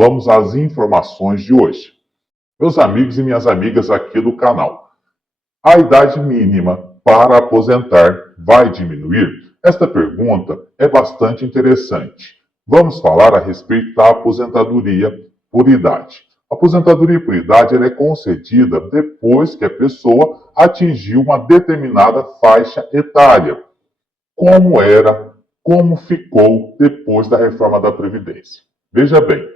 vamos às informações de hoje. Meus amigos e minhas amigas aqui do canal, a idade mínima para aposentar vai diminuir? Esta pergunta é bastante interessante. Vamos falar a respeito da aposentadoria por idade. A aposentadoria por idade ela é concedida depois que a pessoa atingiu uma determinada faixa etária. Como era, como ficou depois da reforma da Previdência. Veja bem,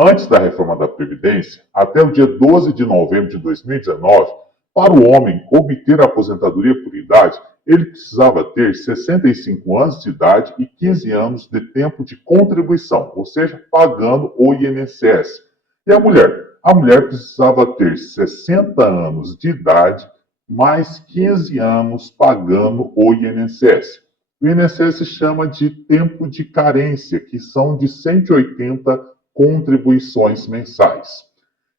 antes da reforma da Previdência, até o dia 12 de novembro de 2019, para o homem obter a aposentadoria por idade, ele precisava ter 65 anos de idade e 15 anos de tempo de contribuição, ou seja, pagando o INSS. E a mulher? A mulher precisava ter 60 anos de idade mais 15 anos pagando o INSS. O INSS chama de tempo de carência, que são de 180 contribuições mensais.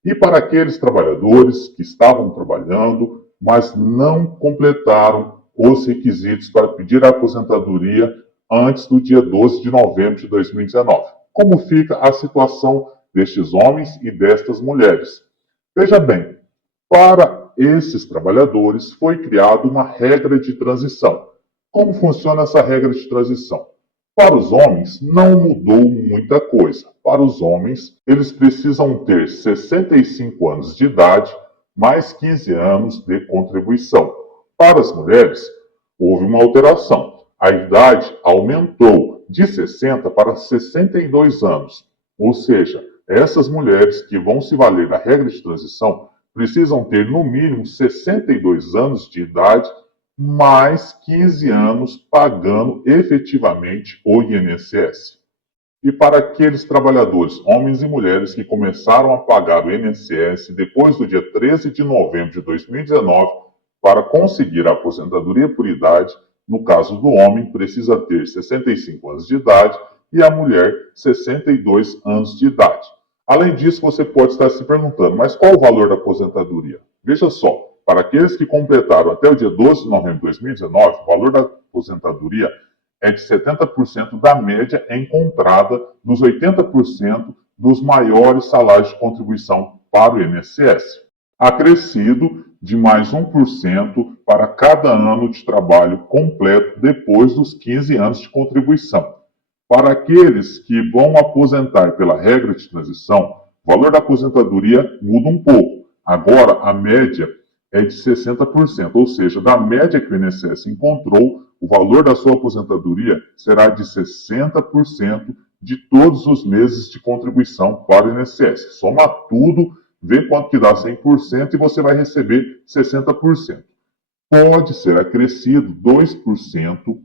E para aqueles trabalhadores que estavam trabalhando, mas não completaram os requisitos para pedir a aposentadoria antes do dia 12 de novembro de 2019. Como fica a situação destes homens e destas mulheres? Veja bem, para esses trabalhadores foi criada uma regra de transição. Como funciona essa regra de transição? Para os homens, não mudou muita coisa. Para os homens, eles precisam ter 65 anos de idade, mais 15 anos de contribuição. Para as mulheres, houve uma alteração. A idade aumentou de 60 para 62 anos. Ou seja, essas mulheres que vão se valer da regra de transição precisam ter no mínimo 62 anos de idade, mais 15 anos pagando efetivamente o INSS. E para aqueles trabalhadores, homens e mulheres, que começaram a pagar o INSS depois do dia 13 de novembro de 2019, para conseguir a aposentadoria por idade, no caso do homem, precisa ter 65 anos de idade e a mulher 62 anos de idade. Além disso, você pode estar se perguntando, mas qual o valor da aposentadoria? Veja só. Para aqueles que completaram até o dia 12 de novembro de 2019, o valor da aposentadoria é de 70% da média encontrada nos 80% dos maiores salários de contribuição para o INSS, acrescido de mais 1% para cada ano de trabalho completo depois dos 15 anos de contribuição. Para aqueles que vão aposentar pela regra de transição, o valor da aposentadoria muda um pouco. Agora, a média é de 60%, ou seja, da média que o INSS encontrou, o valor da sua aposentadoria será de 60% de todos os meses de contribuição para o INSS. Soma tudo, vê quanto que dá 100% e você vai receber 60%. Pode ser acrescido 2%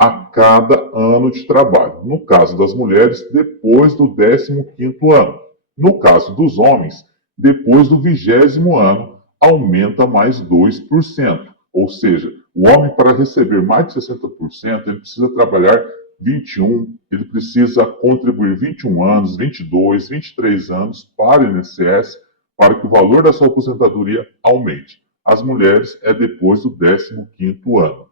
a cada ano de trabalho. No caso das mulheres, depois do 15º ano. No caso dos homens, depois do 20º ano, aumenta mais 2%. Ou seja, o homem, para receber mais de 60%, ele precisa trabalhar 21, ele precisa contribuir 21 anos, 22, 23 anos para o INSS, para que o valor da sua aposentadoria aumente. As mulheres é depois do 15º ano.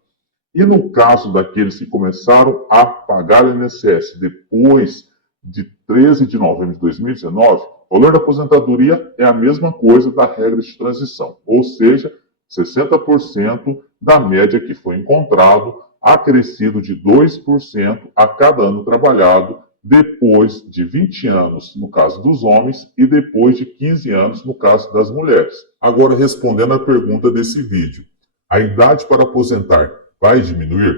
E no caso daqueles que começaram a pagar o INSS depois de 13 de novembro de 2019, o valor da aposentadoria é a mesma coisa da regra de transição, ou seja, 60% da média que foi encontrado, acrescido de 2% a cada ano trabalhado, depois de 20 anos no caso dos homens e depois de 15 anos no caso das mulheres. Agora, respondendo à pergunta desse vídeo, a idade para aposentar vai diminuir?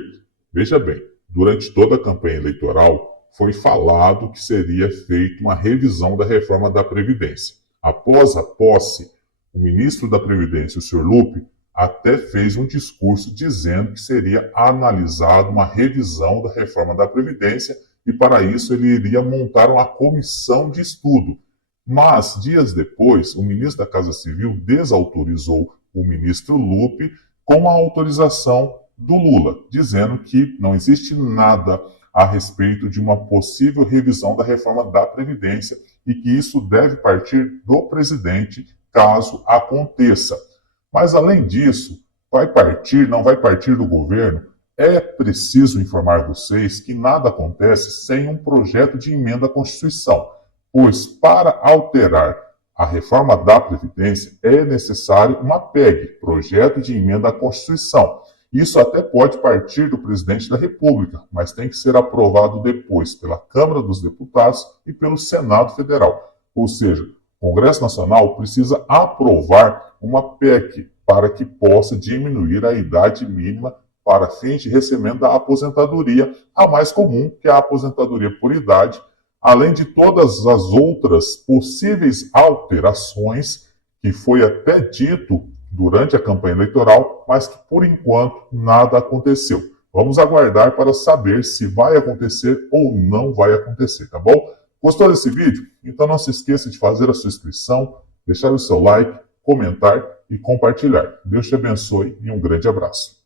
Veja bem, durante toda a campanha eleitoral, foi falado que seria feita uma revisão da reforma da Previdência. Após a posse, o ministro da Previdência, o Sr. Lupe, até fez um discurso dizendo que seria analisada uma revisão da reforma da Previdência e, para isso, ele iria montar uma comissão de estudo. Mas, dias depois, o ministro da Casa Civil desautorizou o ministro Lupe com a autorização do Lula, dizendo que não existe nada a respeito de uma possível revisão da reforma da Previdência e que isso deve partir do presidente caso aconteça. Mas, além disso, não vai partir do governo? É preciso informar vocês que nada acontece sem um projeto de emenda à Constituição. pois para alterar a reforma da Previdência é necessário uma PEG, Projeto de Emenda à Constituição. Isso até pode partir do presidente da República, mas tem que ser aprovado depois pela Câmara dos Deputados e pelo Senado Federal. Ou seja, o Congresso Nacional precisa aprovar uma PEC para que possa diminuir a idade mínima para fins de recebimento da aposentadoria, a mais comum, que é a aposentadoria por idade, além de todas as outras possíveis alterações que foi até dito durante a campanha eleitoral, mas que por enquanto nada aconteceu. Vamos aguardar para saber se vai acontecer ou não vai acontecer, tá bom? Gostou desse vídeo? Então não se esqueça de fazer a sua inscrição, deixar o seu like, comentar e compartilhar. Deus te abençoe e um grande abraço.